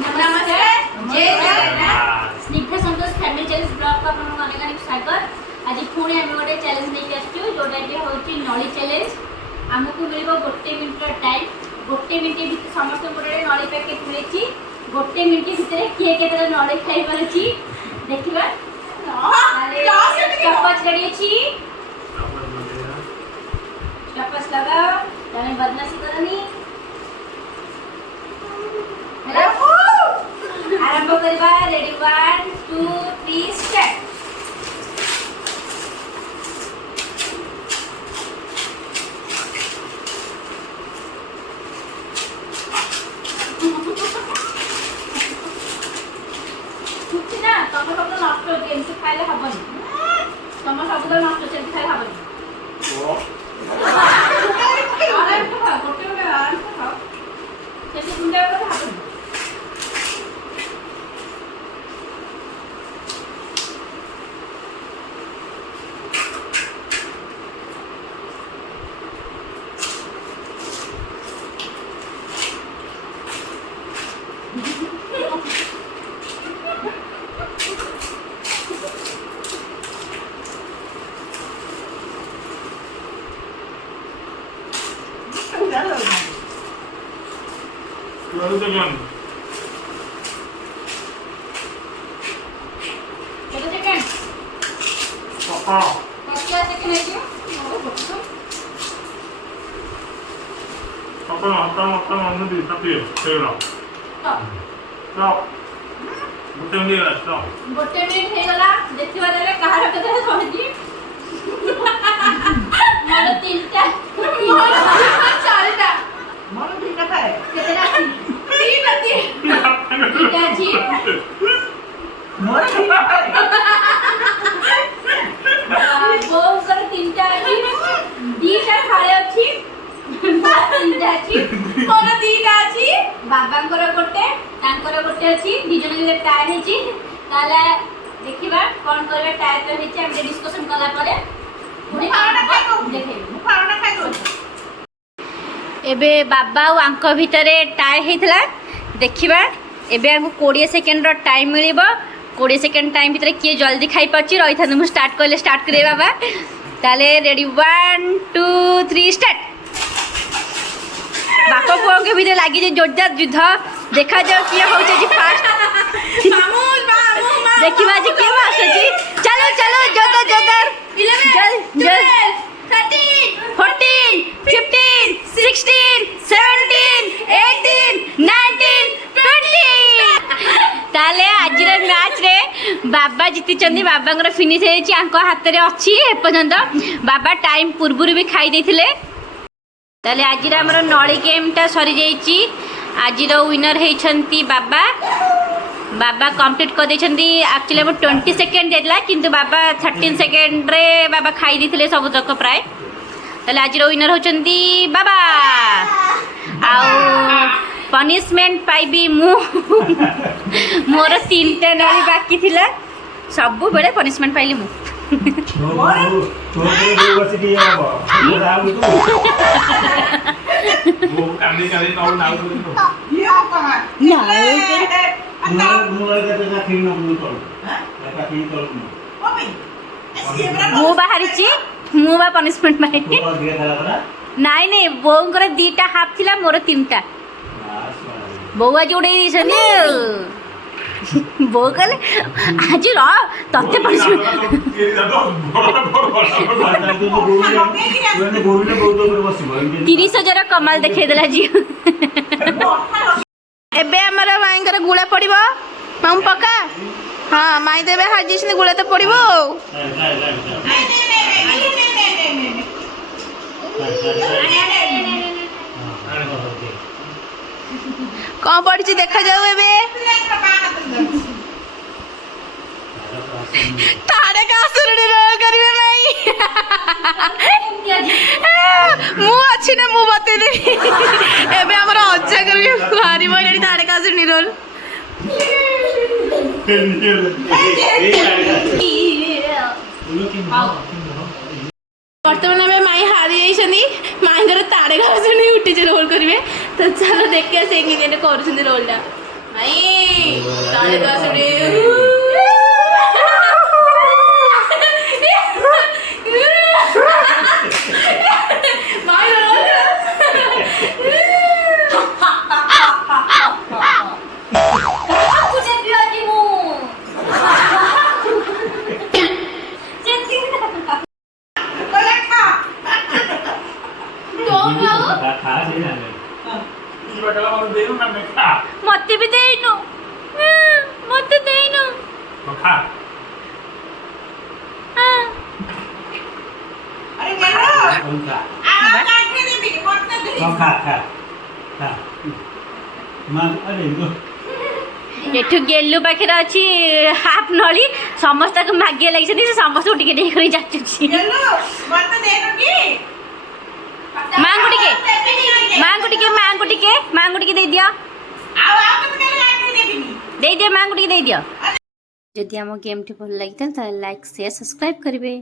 नमस्ते जय जगन्नाथ स्निग्धा संतोष family challenge blog का आपन अनेक अनेक स्वागत। आज पुणी हम गोटे चैलेंज लेके आछू जोटा कि होची नळी चैलेंज। हमकु मिलिबो 1 minute time. 1 मिनिट भितर समस्त गोटे नळी पैकेट मिलेची। 1 मिनिट भितर किए केते नळी खाई परची देखिबा। स्टॉपच रेडी अछि। स्टॉपच लगा तने बदमाशी करनी। आरंभ करबा। Ready 1 2 3 start. कुछ ना तम सब नष्ट हो एमती खाइले हबनी। तम सब नष्ट सेमती खाइले हबनी। आराम से खा गोटे गोटे आराम से खा सेठी गुंडा कर हबनी। गोटे मिनिट हे गला देखिबा देले कहार कते सहिजी मोर तीनटा चारटा मोर तीनटा खाए केतेटा छी तीनटा छी मोर वो कर तीनटा छी दीटा खाले अछि तीनटा छी मोर दीटा छी बाबांकर गोटे तांकर गोटे अछि दिजन जे टाइ हेची ताला देखिबा कोन करबे टाइ तो हेची हम डिस्कशन कला परे पुनी खाना खाइबो देखै खाना खाइबो। एबे बाबा और आंक भितरे टाइ हेतला देखिबा। एबे हमको 20 सेकंड रो टाइम मिलिबो। 20 सेकंड टाइम भितरे के जल्दी खाइ पाची रही था हम स्टार्ट करले स्टार्ट करे बाबा। ताले रेडी 1 2 3 स्टार्ट। बापा पुआ के भीतर लागी जे जोरदार युद्ध देखा जाओ किया होचे जी फास्ट। मामू देखिबा जी के फास्ट अछि। चलो चलो जोरदार जोरदार 11 12 13 14 15 16 17 18 19 20 ताले आज रे मैच रे बाबा जीति चंदी। बाबांगर फिनिश हेची आंको हाथ रे अछि ए पर्यंत। बाबा टाइम पूर्वरु भी खाई देथिले। ताले आज रे हमर नळी गेम टा सरी जाईची। आज रो विनर हेछंती बाबा। बाबा कंप्लीट कर देछंती। एक्चुअली हम 20 सेकंड देला किंतु बाबा 13 सेकंड रे बाबा खाई दिथिले सब तक प्राय। ताले आज रो विनर होछंती बाबा। आउ पनिशमेंट पाइबी मु मोर 3टा नळी बाकी थिला सब बेले पनिशमेंट पाइली मु। मु बाहरिची मु बा पनिशमेंट पाइली। नाइ नहीं बोंकर 2टा हाफ थिला मोर 3टा। बो आज उड़े दिसनी बो कले आज र तते पनिशमेंट 30,000 कमाल देखे देला जी। एबे हमर माईंकर गुळा पड़िबो माम पका। हां माई देबे हाजिसनी गुळा तो पड़िबो। कौन पड़ी देखा जाऊ एबे तारे का सुरड़ी रोल करिवे भाई। मु अछि ने मु बते देबी एबे हमर अच्छा करिवे भारी बड़ी तारे का सुरड़ी रोल। बर्तमान में माई हारी जाइए माई तारे घास उठी रोल करेंगे तो चलो देखिए से कर रोलटा नहीं साढ़े 10 मत भी देनु मत देनु एठु गेलु पाखे अच्छी हाफ नली समस्त को मागे लगी समस्त टिके टिके जाचुची मांगु टिके दे दिया दे दिया मांगु टिके दे दिया जदि आम गेम टी भल लगी था लाइक शेयर सब्सक्राइब करेंगे।